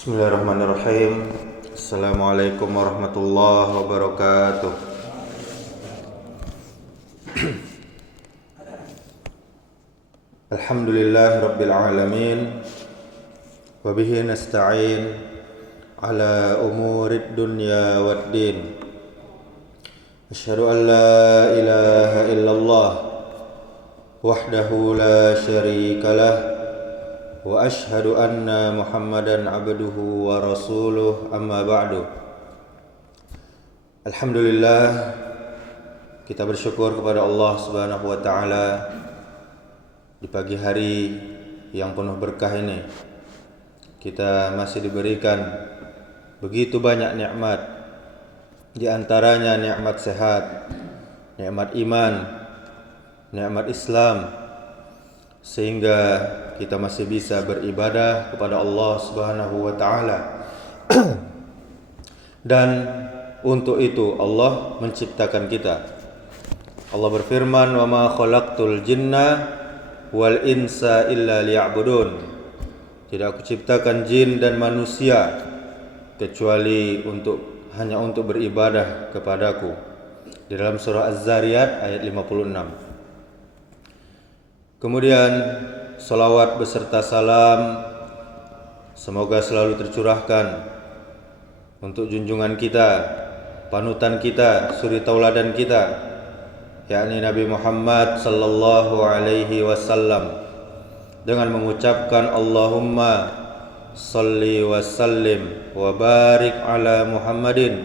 Bismillahirrahmanirrahim. Assalamualaikum warahmatullahi wabarakatuh. Alhamdulillahi rabbil alamin. Wa bihi nasta'in ala umurid dunya waddin. Asyhadu an la ilaha illallah wahdahu la syarika lah. Wa ashhadu anna Muhammadan abduhu wa rasuluh, amma ba'du. Alhamdulillah, kita bersyukur kepada Allah Subhanahu wa taala di pagi hari yang penuh berkah ini. Kita masih diberikan begitu banyak nikmat, di antaranya nikmat sehat, nikmat iman, nikmat Islam, sehingga kita masih bisa beribadah kepada Allah Subhanahu wa taala. Dan untuk itu Allah menciptakan kita. Allah berfirman, "Wa ma khalaqtul jinna wal insa illa liya'budun." Tidak aku ciptakan jin dan manusia kecuali hanya untuk beribadah kepadaku. Di dalam surah Az-Zariyat ayat 56. Kemudian salawat beserta salam semoga selalu tercurahkan untuk junjungan kita, panutan kita, suri tauladan kita, yakni Nabi Muhammad sallallahu alaihi wasallam, dengan mengucapkan Allahumma salli wa sallim wa barik ala Muhammadin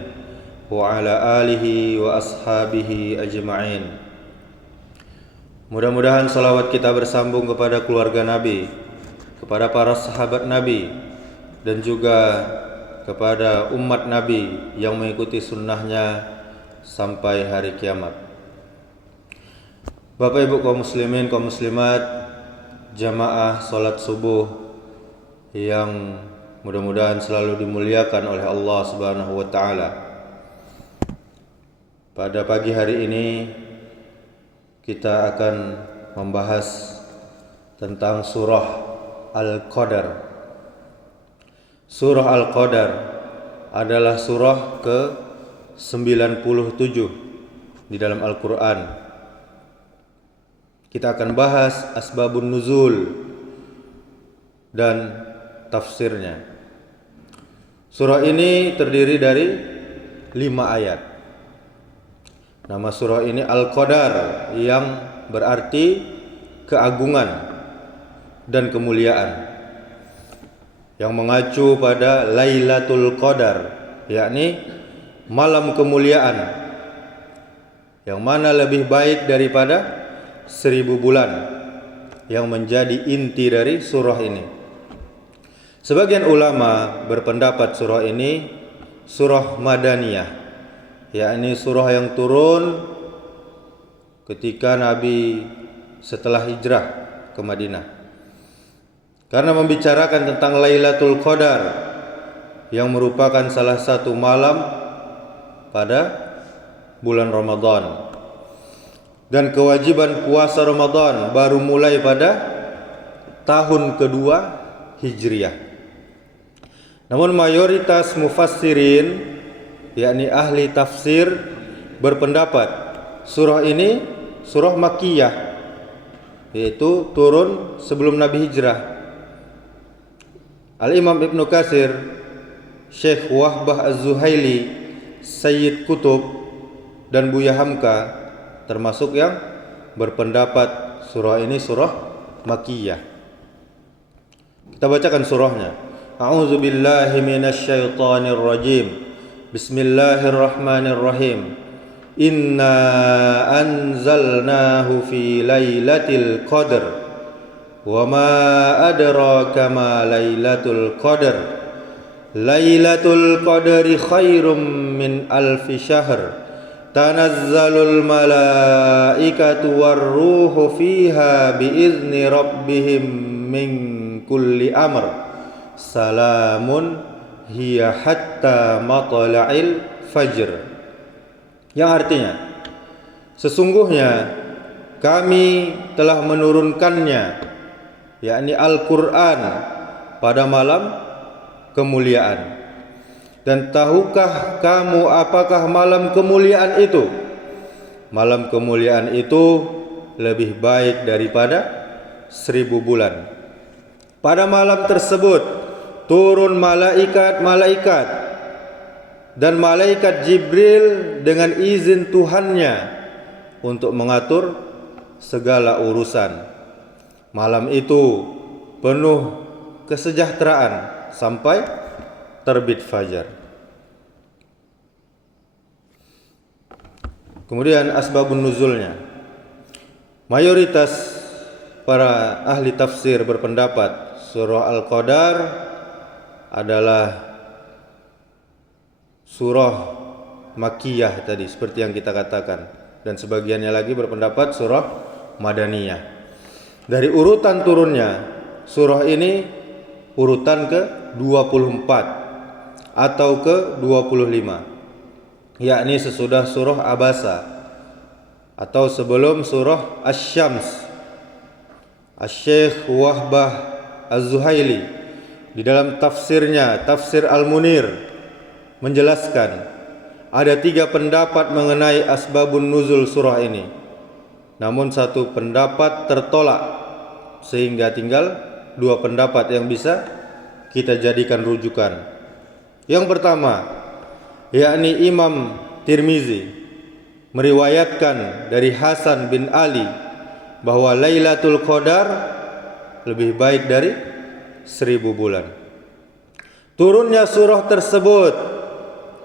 wa ala alihi wa ashabihi ajma'in. Mudah-mudahan salawat kita bersambung kepada keluarga Nabi, kepada para sahabat Nabi, dan juga kepada umat Nabi yang mengikuti sunnahnya sampai hari kiamat. Bapak Ibu kaum muslimin, kaum muslimat, jamaah salat subuh yang mudah-mudahan selalu dimuliakan oleh Allah Subhanahu wa taala. Pada pagi hari ini kita akan membahas tentang surah Al-Qadar. Surah Al-Qadar adalah surah ke-97 di dalam Al-Quran. Kita akan bahas asbabun nuzul dan tafsirnya. Surah ini terdiri dari 5 ayat. Nama surah ini Al-Qadar, yang berarti keagungan dan kemuliaan, yang mengacu pada Lailatul Qadar, yakni malam kemuliaan, yang mana lebih baik daripada 1000 bulan, yang menjadi inti dari surah ini. Sebagian ulama berpendapat surah ini surah Madaniyah, yakni surah yang turun ketika Nabi setelah hijrah ke Madinah, karena membicarakan tentang Lailatul Qadar, yang merupakan salah satu malam pada bulan Ramadan, dan kewajiban puasa Ramadan baru mulai pada tahun kedua Hijriah. Namun mayoritas mufassirin, yakni ahli tafsir, berpendapat surah ini surah Makkiyah, yaitu turun sebelum Nabi hijrah. Al-Imam Ibnu Katsir, Syekh Wahbah Az-Zuhaili, Sayyid Qutb, dan Buya Hamka termasuk yang berpendapat surah ini surah Makkiyah. Kita bacakan surahnya. A'udzu billahi minasyaitonir rajim. Bismillahirrahmanirrahim. Inna anzalnahu fi lailatul qadr. Wa ma adraka ma lailatul qadr. Lailatul qadri khairum min alfi syahr. Tanazzalul malaikatu warruhu fiha biizni rabbihim min kulli amr. Salamun hiya hatta matla'il fajr. Yang artinya, sesungguhnya kami telah menurunkannya, yakni Al-Quran, pada malam kemuliaan. Dan tahukah kamu apakah malam kemuliaan itu? Malam kemuliaan itu lebih baik daripada 1000 bulan. Pada malam tersebut turun malaikat-malaikat dan malaikat Jibril dengan izin Tuhannya untuk mengatur segala urusan. Malam itu penuh kesejahteraan sampai terbit fajar. Kemudian asbabun nuzulnya. Mayoritas para ahli tafsir berpendapat surah Al-Qadar adalah surah Makkiyah tadi, seperti yang kita katakan. Dan sebagiannya lagi berpendapat surah Madaniyah. Dari urutan turunnya, surah ini urutan ke-24 atau ke-25, yakni sesudah surah Abasa atau sebelum surah Asy-Syams. Asy-Syaikh Wahbah Az-Zuhaili di dalam tafsirnya, Tafsir Al-Munir, menjelaskan ada 3 pendapat mengenai asbabun nuzul surah ini. Namun satu pendapat tertolak, sehingga tinggal 2 pendapat yang bisa kita jadikan rujukan. Yang pertama, yakni Imam Tirmizi meriwayatkan dari Hasan bin Ali bahwa Lailatul Qadar lebih baik dari 1000 bulan. Turunnya surah tersebut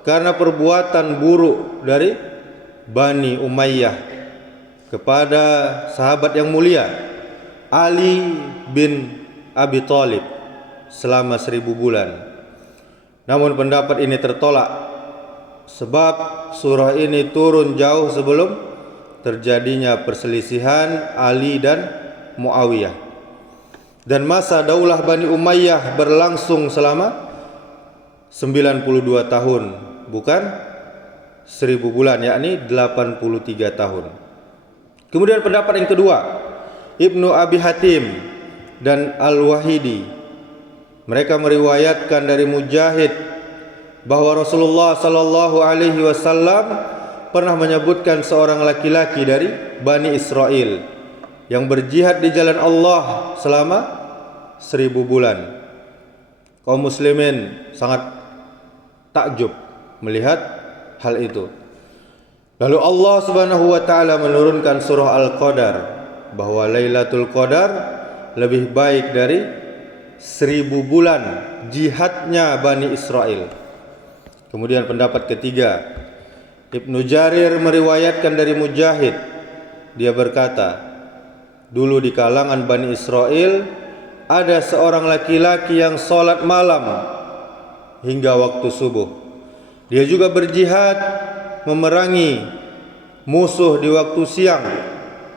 karena perbuatan buruk dari Bani Umayyah kepada sahabat yang mulia Ali bin Abi Thalib selama 1000 bulan. Namun pendapat ini tertolak sebab surah ini turun jauh sebelum terjadinya perselisihan Ali dan Muawiyah. Dan masa daulah Bani Umayyah berlangsung selama 92 tahun, bukan 1000 bulan, yakni 83 tahun. Kemudian pendapat yang kedua, Ibnu Abi Hatim dan Al-Wahidi, mereka meriwayatkan dari Mujahid bahwa Rasulullah sallallahu alaihi wasallam pernah menyebutkan seorang laki-laki dari Bani Israel yang berjihad di jalan Allah selama 1000 bulan. Kaum muslimin sangat takjub melihat hal itu. Lalu Allah Subhanahu wa taala menurunkan surah Al-Qadar bahwa Lailatul Qadar lebih baik dari 1000 bulan jihadnya Bani Israel. Kemudian pendapat ketiga, Ibnu Jarir meriwayatkan dari Mujahid, dia berkata, dulu di kalangan Bani Israel ada seorang laki-laki yang sholat malam hingga waktu subuh. Dia juga berjihad memerangi musuh di waktu siang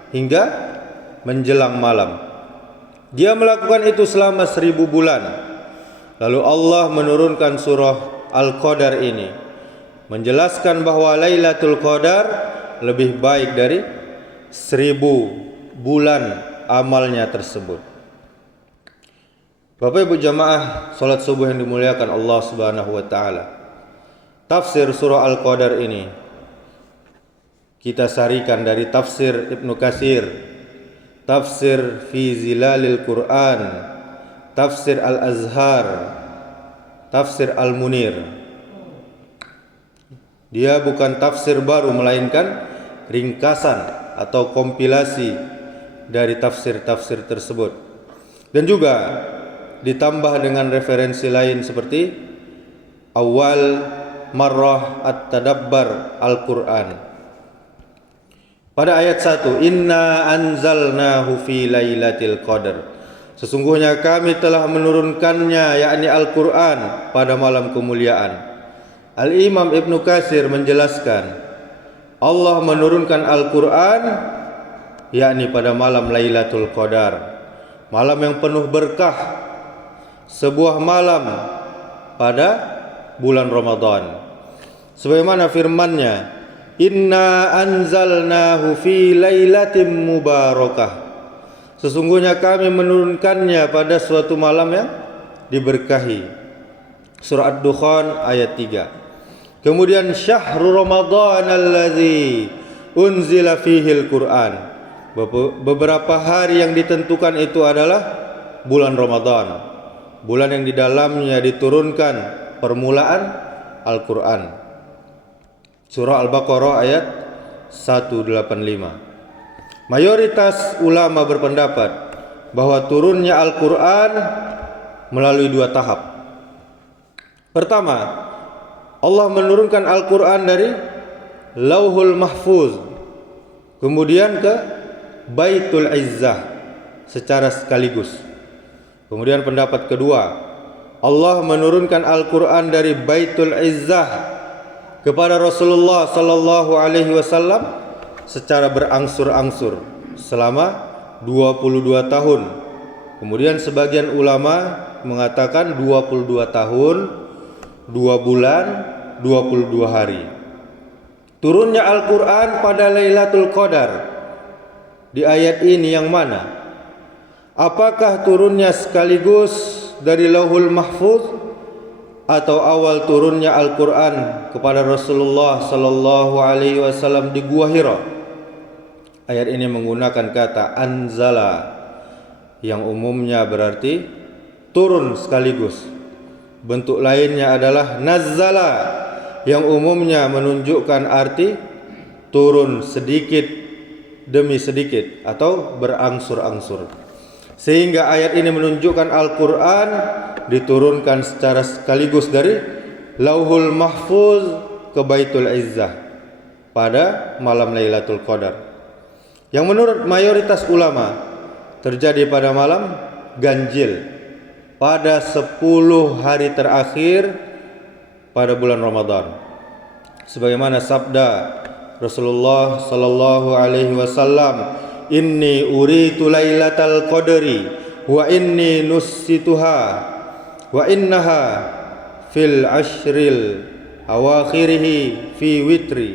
hingga menjelang malam. Dia melakukan itu selama 1000 bulan. Lalu Allah menurunkan surah Al-Qadar ini, menjelaskan bahwa Lailatul Qadar lebih baik dari 1000 bulan amalnya tersebut. Bapak Ibu jamaah salat subuh yang dimuliakan Allah Subhanahu wa taala. Tafsir surah Al-Qadar ini kita sarikan dari tafsir Ibnu Katsir, tafsir Fi Zilalil Quran, tafsir Al-Azhar, tafsir Al-Munir. Dia bukan tafsir baru, melainkan ringkasan atau kompilasi dari tafsir-tafsir tersebut. Dan juga ditambah dengan referensi lain seperti Awal Marrah At-Tadabbar Al-Quran. Pada ayat 1, Inna anzalnahu fi lailatul qadar. Sesungguhnya kami telah menurunkannya, yakni Al-Quran, pada malam kemuliaan. Al-Imam Ibnu Katsir menjelaskan, Allah menurunkan Al-Quran yakni pada malam Lailatul Qadar, malam yang penuh berkah, sebuah malam pada bulan Ramadan. Sebagaimana firman-Nya, Inna anzalnahu fi lailatin mubarakah. Sesungguhnya kami menurunkannya pada suatu malam yang diberkahi. Surah Ad-Dukhan ayat 3. Kemudian syahrul Ramadan allazi unzila fihil Qur'an. Beberapa hari yang ditentukan itu adalah bulan Ramadan, bulan yang di dalamnya diturunkan permulaan Al-Qur'an. Surah Al-Baqarah ayat 185. Mayoritas ulama berpendapat bahwa turunnya Al-Qur'an melalui dua tahap. Pertama, Allah menurunkan Al-Qur'an dari Lauhul Mahfuz, kemudian ke Baitul Izzah secara sekaligus. Kemudian pendapat kedua, Allah menurunkan Al-Qur'an dari Baitul Izzah kepada Rasulullah sallallahu alaihi wasallam secara berangsur-angsur selama 22 tahun. Kemudian sebagian ulama mengatakan 22 tahun, 2 bulan, 22 hari. Turunnya Al-Qur'an pada Lailatul Qadar. Di ayat ini yang mana? Apakah turunnya sekaligus dari Lauhul Mahfuz atau awal turunnya Al-Qur'an kepada Rasulullah sallallahu alaihi wasallam di Gua Hira? Ayat ini menggunakan kata anzala yang umumnya berarti turun sekaligus. Bentuk lainnya adalah nazzala yang umumnya menunjukkan arti turun sedikit demi sedikit atau berangsur-angsur. Sehingga ayat ini menunjukkan Al-Qur'an diturunkan secara sekaligus dari Lauhul Mahfuz ke Baitul Izzah pada malam Lailatul Qadar, yang menurut mayoritas ulama terjadi pada malam ganjil pada 10 hari terakhir pada bulan Ramadan, sebagaimana sabda Rasulullah sallallahu alaihi wasallam, inni uritu lailatal qadri wa inni nussituha wa innaha fil ashril awakhirihi fi witri.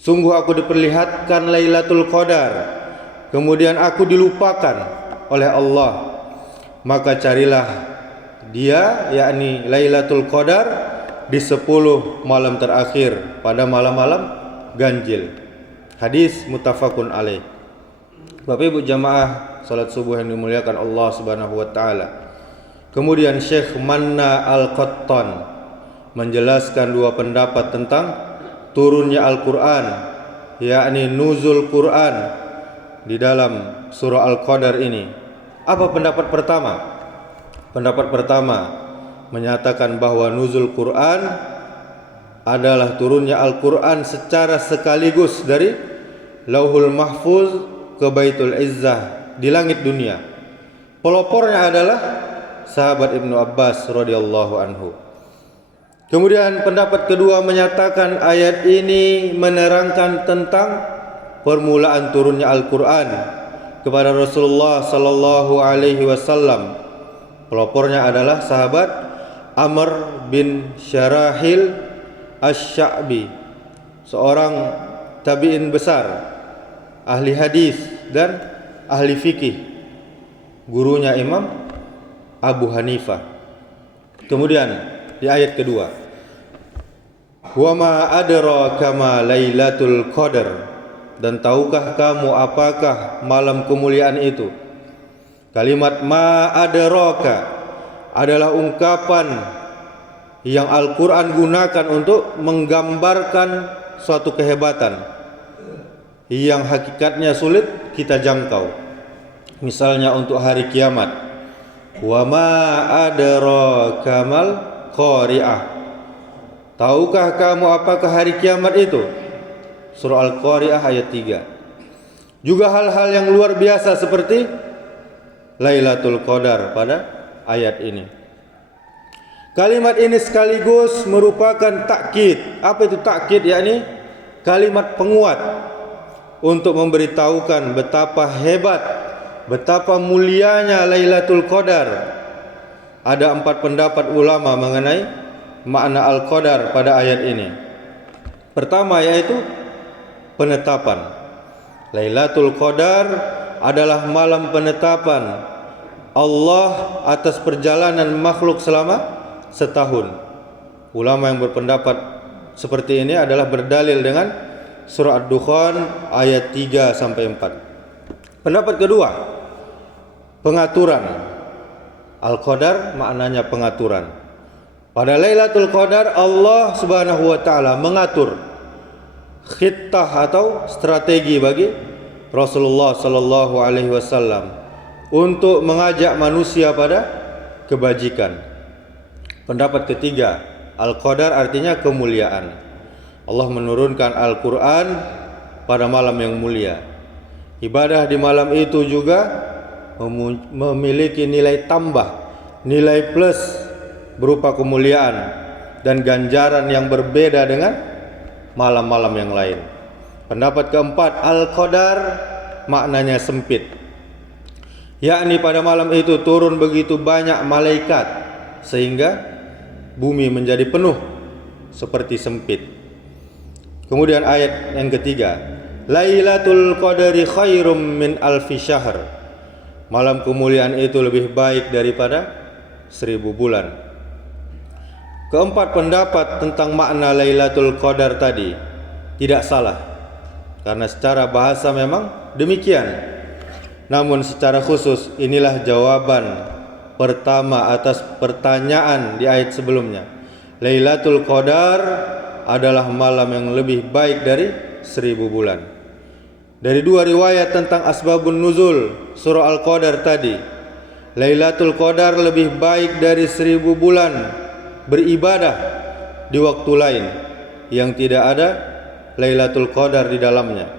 Sungguh aku diperlihatkan Lailatul Qadar, kemudian aku dilupakan oleh Allah. Maka carilah dia, yakni Lailatul Qadar, di 10 malam terakhir pada malam-malam ganjil. Hadis muttafaqun alaih. Bapak Ibu jamaah salat subuh yang dimuliakan Allah Subhanahu wa taala. Kemudian Syekh Manna Al-Qattan menjelaskan dua pendapat tentang turunnya Al-Qur'an, yakni nuzul Qur'an di dalam surah Al-Qadar ini. Apa pendapat pertama? Pendapat pertama menyatakan bahwa nuzul Qur'an adalah turunnya Al-Qur'an secara sekaligus dari Lauhul Mahfuz ke Baitul Izzah di langit dunia. Pelopornya adalah sahabat Ibnu Abbas radhiyallahu anhu. Kemudian pendapat kedua menyatakan ayat ini menerangkan tentang permulaan turunnya Al-Qur'an kepada Rasulullah sallallahu alaihi wasallam. Pelopornya adalah sahabat Amr bin Syarahil Asy-Sya'bi, seorang tabi'in besar, ahli hadis dan ahli fikih, gurunya Imam Abu Hanifah. Kemudian di ayat kedua, wa ma adraka ma lailatul qadar, dan tahukah kamu apakah malam kemuliaan itu? Kalimat ma adraka adalah ungkapan yang Al-Qur'an gunakan untuk menggambarkan suatu kehebatan yang hakikatnya sulit kita jangkau. Misalnya untuk hari kiamat, wa ma adraka mal qari'ah, tahukah kamu apakah hari kiamat itu? Surah Al-Qari'ah ayat 3. Juga hal-hal yang luar biasa seperti Lailatul Qadar pada ayat ini. Kalimat ini sekaligus merupakan takkid. Apa itu takkid? Yakni kalimat penguat untuk memberitahukan betapa hebat, betapa mulianya Lailatul Qadar. Ada 4 pendapat ulama mengenai makna Al-Qadar pada ayat ini. Pertama yaitu penetapan. Lailatul Qadar adalah malam penetapan Allah atas perjalanan makhluk selama setahun. Ulama yang berpendapat seperti ini adalah berdalil dengan surah Ad-Dukhan ayat 3 sampai 4. Pendapat kedua, pengaturan. Al-Qadar maknanya pengaturan. Pada Lailatul Qadar Allah Subhanahu wa taala mengatur khittah atau strategi bagi Rasulullah sallallahu alaihi wasallam untuk mengajak manusia pada kebajikan. Pendapat ketiga, Al-Qadar artinya kemuliaan. Allah menurunkan Al-Quran pada malam yang mulia. Ibadah di malam itu juga memiliki nilai tambah, nilai plus berupa kemuliaan dan ganjaran yang berbeda dengan malam-malam yang lain. Pendapat keempat, Al-Qadar maknanya sempit, yakni pada malam itu turun begitu banyak malaikat sehingga bumi menjadi penuh seperti sempit. Kemudian ayat yang ketiga, Lailatul Qadari khairum min alfi syahr. Malam kemuliaan itu lebih baik daripada 1000 bulan. Keempat pendapat tentang makna Lailatul Qadar tadi tidak salah, karena secara bahasa memang demikian. Namun secara khusus inilah jawaban pertama atas pertanyaan di ayat sebelumnya. Lailatul Qadar adalah malam yang lebih baik dari 1000 bulan. Dari dua riwayat tentang asbabun nuzul surah Al-Qadar tadi, Lailatul Qadar lebih baik dari 1000 bulan beribadah di waktu lain yang tidak ada Lailatul Qadar di dalamnya.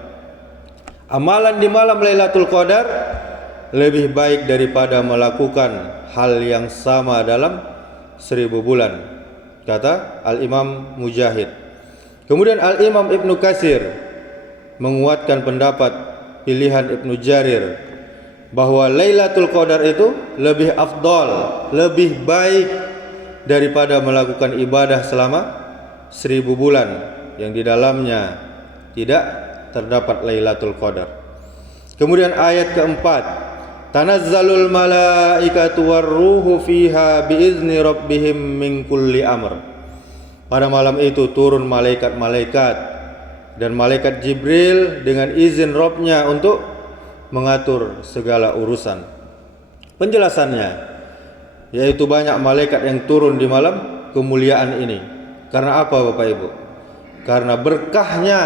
Amalan di malam Lailatul Qadar lebih baik daripada melakukan hal yang sama dalam 1000 bulan, kata Al-Imam Mujahid. Kemudian Al-Imam Ibnu Katsir menguatkan pendapat pilihan Ibnu Jarir bahwa Lailatul Qadar itu lebih afdal, lebih baik daripada melakukan ibadah selama 1000 bulan yang di dalamnya tidak terdapat Lailatul Qadar. Kemudian ayat keempat, Tanazzalul malaikatu warruhu fiha biizni rabbihim min kulli amr. Pada malam itu turun malaikat-malaikat dan malaikat Jibril dengan izin Rabb-nya untuk mengatur segala urusan. Penjelasannya, yaitu banyak malaikat yang turun di malam kemuliaan ini. Karena apa Bapak Ibu? Karena berkahnya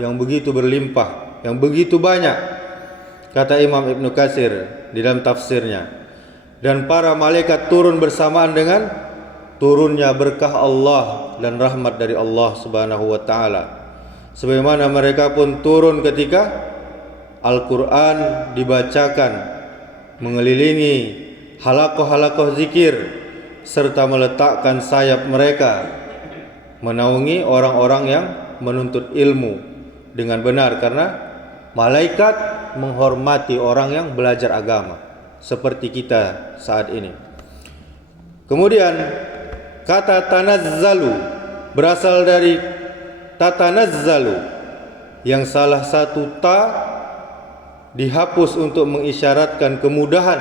yang begitu berlimpah, yang begitu banyak, kata Imam Ibnu Katsir di dalam tafsirnya. Dan para malaikat turun bersamaan dengan turunnya berkah Allah dan rahmat dari Allah Subhanahu wa taala. Sebagaimana mereka pun turun ketika Al-Quran dibacakan, mengelilingi halakoh-halakoh zikir, serta meletakkan sayap mereka menaungi orang-orang yang menuntut ilmu dengan benar, karena malaikat menghormati orang yang belajar agama seperti kita saat ini. Kemudian kata tanazzalu berasal dari tatanazzalu, yang salah satu ta dihapus untuk mengisyaratkan kemudahan,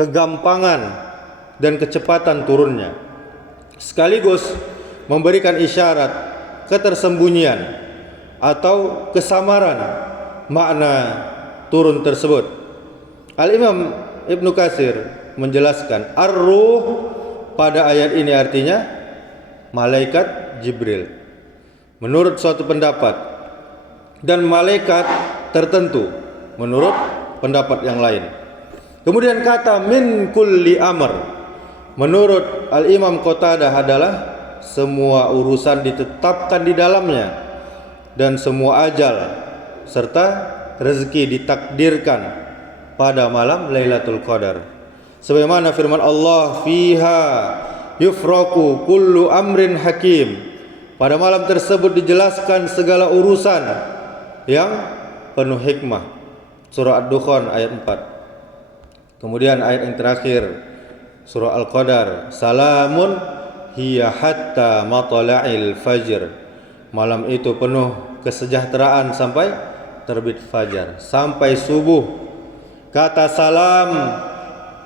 kegampangan dan kecepatan turunnya, sekaligus memberikan isyarat ketersembunyian atau kesamaran makna turun tersebut. Al-Imam Ibnu Katsir menjelaskan ar-ruh pada ayat ini artinya malaikat Jibril menurut suatu pendapat, dan malaikat tertentu menurut pendapat yang lain. Kemudian kata min kulli amr menurut Al-Imam Qatadah adalah semua urusan ditetapkan di dalamnya, dan semua ajal serta rezeki ditakdirkan pada malam Lailatul Qadar. Sebagaimana firman Allah, fiha yufraku kullu amrin hakim. Pada malam tersebut dijelaskan segala urusan yang penuh hikmah. Surah Ad-Dukhan ayat 4. Kemudian ayat yang terakhir surah Al-Qadar, salamun hiya hatta matla'il fajr. Malam itu penuh kesejahteraan sampai terbit fajar, sampai subuh. Kata salam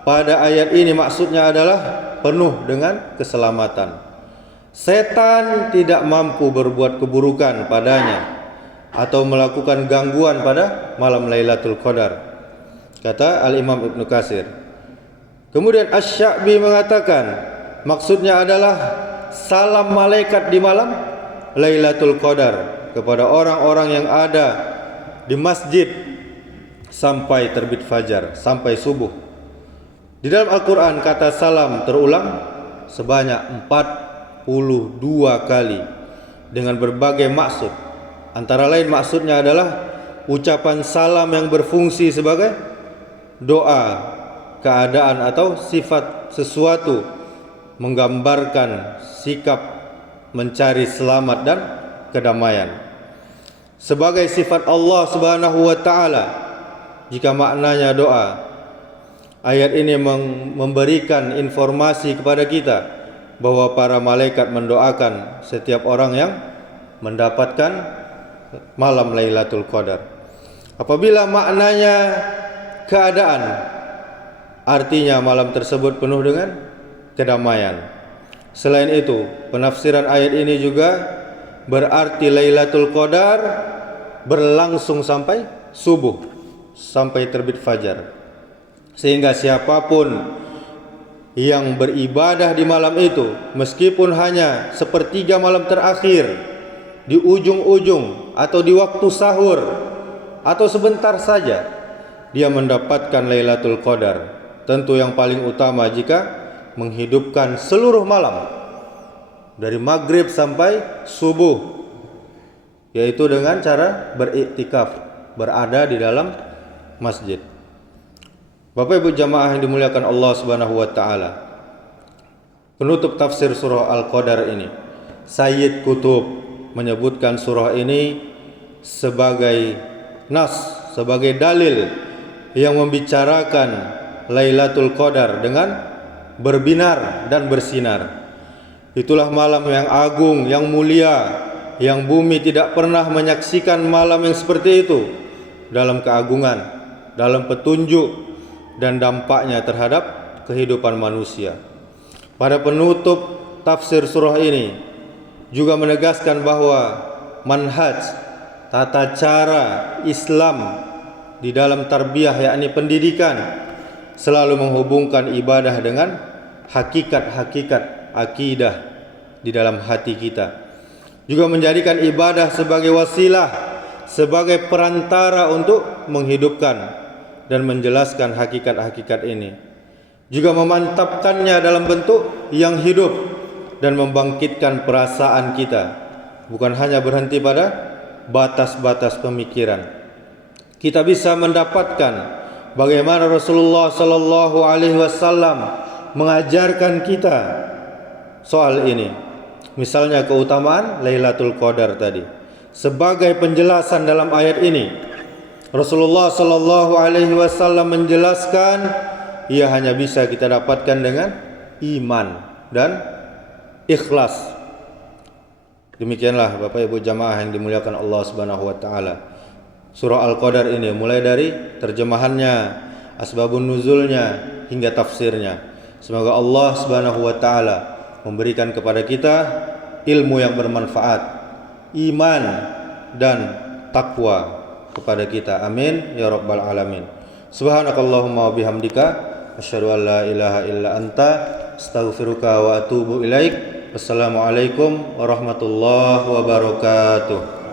pada ayat ini maksudnya adalah penuh dengan keselamatan. Setan tidak mampu berbuat keburukan padanya atau melakukan gangguan pada malam Lailatul Qadar, kata Al-Imam Ibnu Katsir. Kemudian Asy-Sya'bi mengatakan maksudnya adalah salam malaikat di malam Lailatul Qadar kepada orang-orang yang ada di masjid sampai terbit fajar, sampai subuh. Di dalam Al-Quran kata salam terulang sebanyak 42 kali dengan berbagai maksud. Antara lain maksudnya adalah ucapan salam yang berfungsi sebagai doa, keadaan atau sifat sesuatu, menggambarkan sikap mencari selamat dan kedamaian. Sebagai sifat Allah Subhanahu wa taala jika maknanya doa. Ayat ini memberikan informasi kepada kita bahwa para malaikat mendoakan setiap orang yang mendapatkan malam Lailatul Qadar. Apabila maknanya keadaan, artinya malam tersebut penuh dengan kedamaian. Selain itu, penafsiran ayat ini juga berarti Lailatul Qadar berlangsung sampai subuh, sampai terbit fajar. Sehingga siapapun yang beribadah di malam itu, meskipun hanya sepertiga malam terakhir, di ujung-ujung atau di waktu sahur, atau sebentar saja, dia mendapatkan Lailatul Qadar. Tentu yang paling utama jika menghidupkan seluruh malam dari maghrib sampai subuh, yaitu dengan cara beriktikaf, berada di dalam masjid. Bapak Ibu jamaah yang dimuliakan Allah Subhanahu wa taala. Penutup tafsir surah Al-Qadar ini, Sayyid Qutb menyebutkan surah ini sebagai nas, sebagai dalil yang membicarakan Lailatul Qadar dengan berbinar dan bersinar. Itulah malam yang agung, yang mulia, yang bumi tidak pernah menyaksikan malam yang seperti itu dalam keagungan, dalam petunjuk dan dampaknya terhadap kehidupan manusia. Pada penutup tafsir surah ini juga menegaskan bahwa manhaj, tata cara Islam di dalam tarbiyah, yakni pendidikan, selalu menghubungkan ibadah dengan hakikat-hakikat akidah di dalam hati kita. Juga menjadikan ibadah sebagai wasilah, sebagai perantara untuk menghidupkan dan menjelaskan hakikat-hakikat ini. Juga memantapkannya dalam bentuk yang hidup dan membangkitkan perasaan kita, bukan hanya berhenti pada batas-batas pemikiran. Kita bisa mendapatkan bagaimana Rasulullah sallallahu alaihi wasallam mengajarkan kita soal ini. Misalnya keutamaan Lailatul Qadar tadi. Sebagai penjelasan dalam ayat ini, Rasulullah sallallahu alaihi wasallam menjelaskan ia hanya bisa kita dapatkan dengan iman dan ikhlas. Demikianlah Bapak Ibu jamaah yang dimuliakan Allah Subhanahu wa taala. Surah Al-Qadar ini mulai dari terjemahannya, asbabun nuzulnya hingga tafsirnya. Semoga Allah Subhanahu wa taala memberikan kepada kita ilmu yang bermanfaat, iman dan takwa kepada kita. Amin ya rabbal alamin. Subhanakallahumma wa bihamdika asyhadu an la ilaha illa anta astaghfiruka wa atubu ilaik. Wassalamualaikum warahmatullahi wabarakatuh.